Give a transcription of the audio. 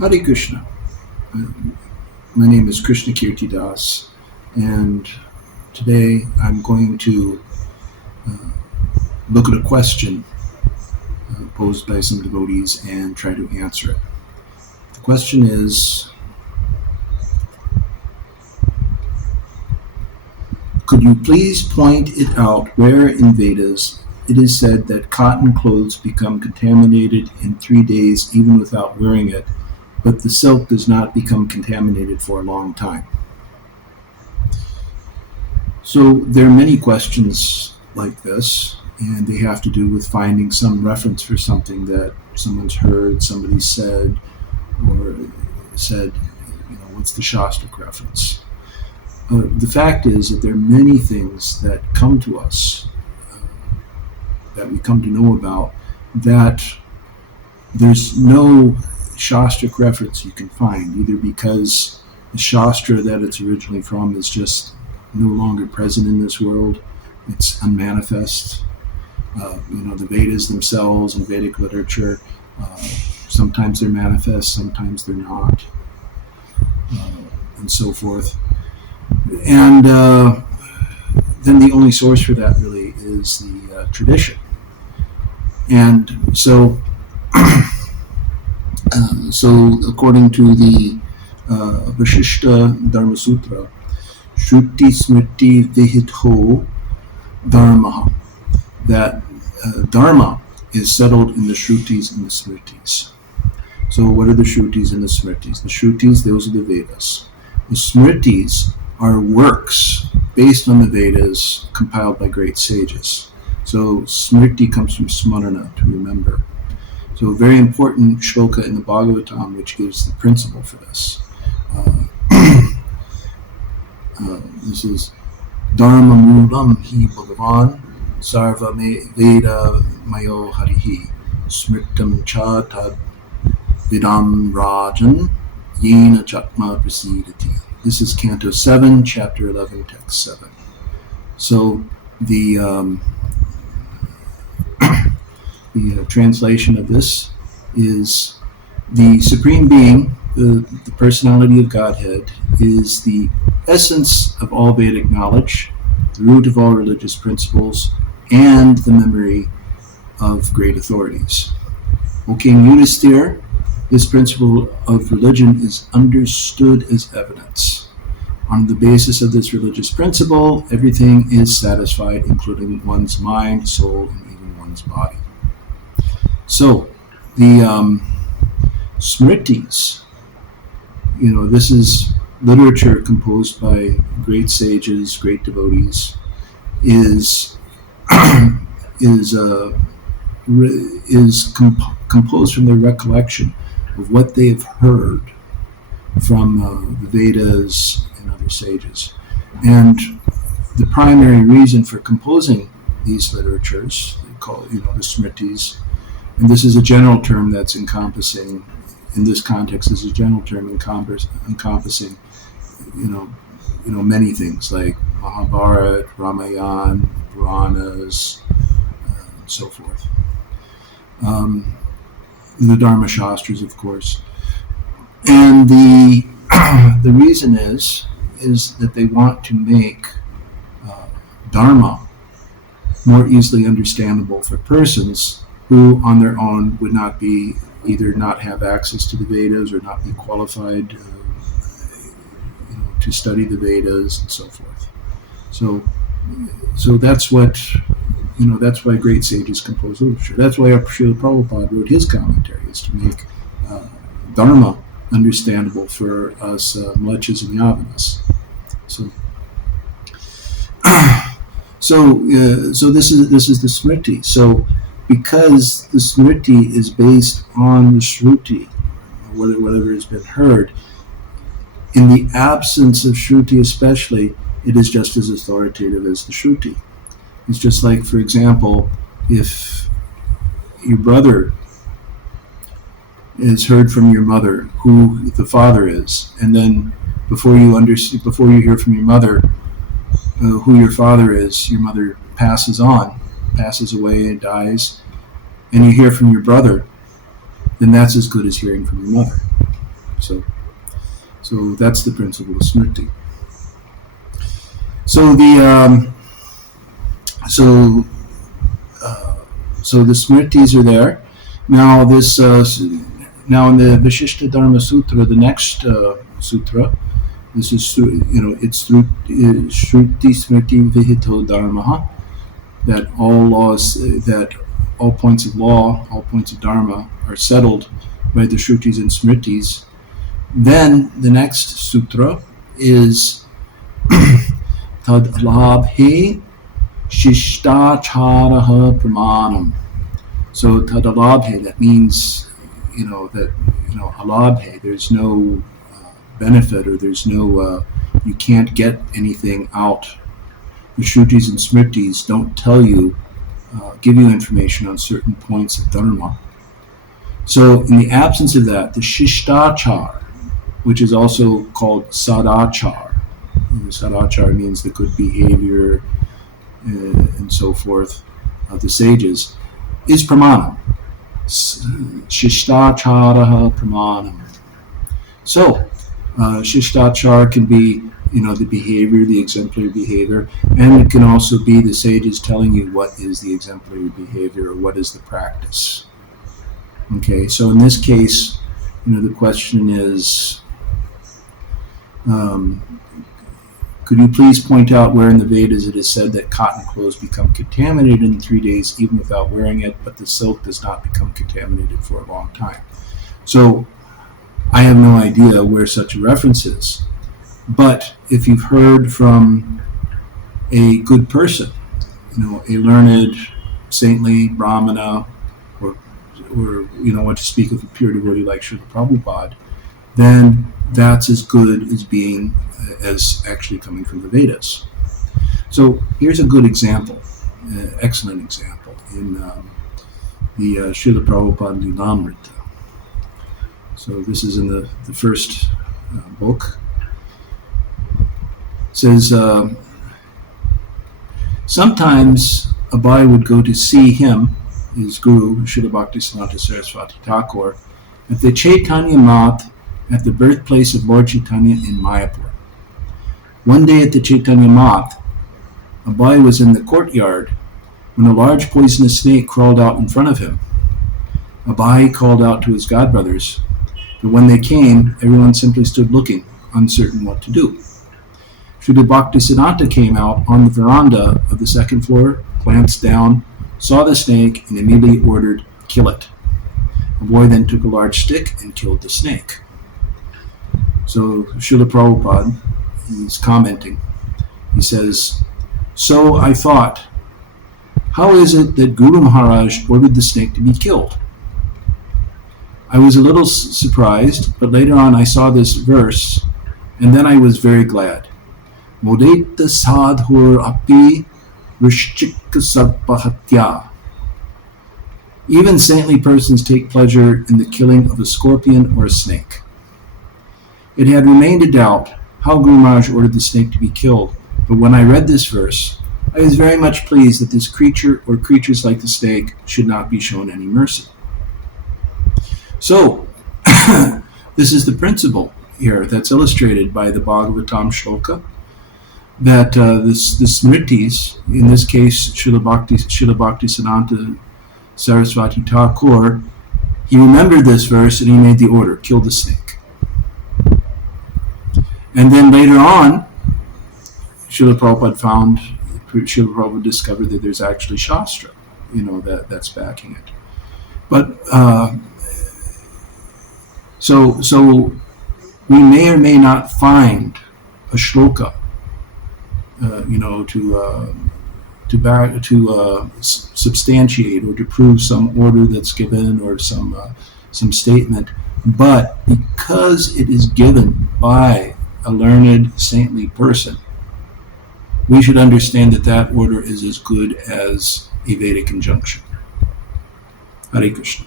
Hare Krishna. My name is Krishna Kirti Das, and today I'm going to uh, look at a question posed by some devotees and try to answer it. The question is, could you please point it out where in Vedas it is said that cotton clothes become contaminated in 3 days even without wearing it, but the silk does not become contaminated for a long time? So there are many questions like this, and they have to do with finding some reference for something that someone's heard, somebody said, or said, what's the Shastric reference? The fact is that there are many things that come to us, that we come to know about, that there's no Shastric reference you can find, either because the Shastra that it's originally from is just no longer present in this world. It's unmanifest. The Vedas themselves and Vedic literature, sometimes they're manifest, sometimes they're not, and so forth. And then the only source for that really is the tradition. And so, according to the Vashishta Dharma Sutra, Shruti Smriti Vihitho Dharma, that Dharma is settled in the Shrutis and the Smritis. So what are the Shrutis and the Smritis? The Shrutis, those are the Vedas. The Smritis are works based on the Vedas compiled by great sages. So Smriti comes from Smarana, to remember. So a very important shloka in the Bhagavatam which gives the principle for this. This is Dharma Moolam Hi Bhagavan Sarva Veda Mayo Harihi Smritam Cha Tad Vidam Rajan Yena Chatma Prasidati. This is Canto 7, Chapter 11, Text 7. So the translation of this is the Supreme Being, the personality of Godhead, is the essence of all Vedic knowledge, the root of all religious principles, and the memory of great authorities. O King Yudhisthira, this principle of religion is understood as evidence. On the basis of this religious principle, everything is satisfied, including one's mind, soul, and even one's body. So, the Smritis, this is literature composed by great sages, great devotees, is composed from their recollection of what they have heard from the Vedas and other sages. And the primary reason for composing these literatures, they call the Smritis, and this is a general term that's encompassing, in this context, is a general term encompassing, many things like Mahabharata, Ramayana, Puranas, and so forth. The Dharma Shastras, of course. And the reason is that they want to make Dharma more easily understandable for persons who on their own would not be, either not have access to the Vedas or not be qualified to study the Vedas and so forth. So that's what, that's why great sages compose literature. That's why Srila Prabhupada wrote his commentary, is to make Dharma understandable for us Mlechas and Yavanas. So this is the Smriti. So because the Smriti is based on the Shruti, whatever has been heard, in the absence of Shruti especially, it is just as authoritative as the Shruti. It's just like, for example, if your brother has heard from your mother who the father is, and then before you hear from your mother who your father is, your mother passes away and dies, and you hear from your brother, then that's as good as hearing from your mother. So that's the principle of Smriti. So the Smritis are there. Now this now in the Vishishta Dharma Sutra, the next sutra, this is it's through Shruti Smriti Vihito Dharma, that all laws, that all points of law, all points of dharma are settled by the Shrutis and Smritis. Then the next sutra is Tad Labhe Shishtacharaha Pramanam. So Tad Labhe, that means alabhe, there's no benefit, or there's no you can't get anything out. The Shrutis and Smritis don't tell you, give you information on certain points of dharma. So in the absence of that, the Shishtachar, which is also called Sadachar, Sadachar means the good behavior and so forth of the sages, is pramanam. Shishtacharaha pramanam. So Shishtachar can be the behavior, the exemplary behavior, and it can also be the sages telling you what is the exemplary behavior, or what is the practice. Okay, so in this case, the question is, could you please point out where in the Vedas it is said that cotton clothes become contaminated in 3 days even without wearing it, but the silk does not become contaminated for a long time? So I have no idea where such a reference is. But if you've heard from a good person, a learned, saintly brahmana, or what to speak of a pure devotee like Srila Prabhupada, then that's as good as actually coming from the Vedas. So here's a good example, excellent example, in the Srila Prabhupada Lilamrita. So this is in the first book. It says, sometimes Abai would go to see him, his guru, Srila Bhaktisiddhanta Saraswati Thakur, at the Chaitanya Math, at the birthplace of Lord Chaitanya in Mayapur. One day at the Chaitanya Math, Abai was in the courtyard when a large poisonous snake crawled out in front of him. Abai called out to his godbrothers, but when they came, everyone simply stood looking, uncertain what to do. Srila Bhaktisiddhanta came out on the veranda of the second floor, glanced down, saw the snake, and immediately ordered, "Kill it." Abai then took a large stick and killed the snake. So Srila Prabhupada, he's commenting. He says, "So I thought, how is it that Guru Maharaj ordered the snake to be killed? I was a little surprised, but later on I saw this verse, and then I was very glad. Modeta sadhur api rishchika sarpahatya. Even saintly persons take pleasure in the killing of a scorpion or a snake. It had remained a doubt how Guru Maharaj ordered the snake to be killed, but when I read this verse, I was very much pleased that this creature or creatures like the snake should not be shown any mercy." So, this is the principle here that's illustrated by the Bhagavatam shloka, that the Smritis, in this case Srila Bhaktisiddhanta Saraswati Thakur, he remembered this verse and he made the order, kill the snake. And then later on, Srila Prabhupada discovered that there's actually Shastra, that's backing it. But so we may or may not find a shloka, to substantiate or to prove some order that's given, or some statement. But because it is given by a learned, saintly person, we should understand that order is as good as a Vedic injunction. Hare Krishna.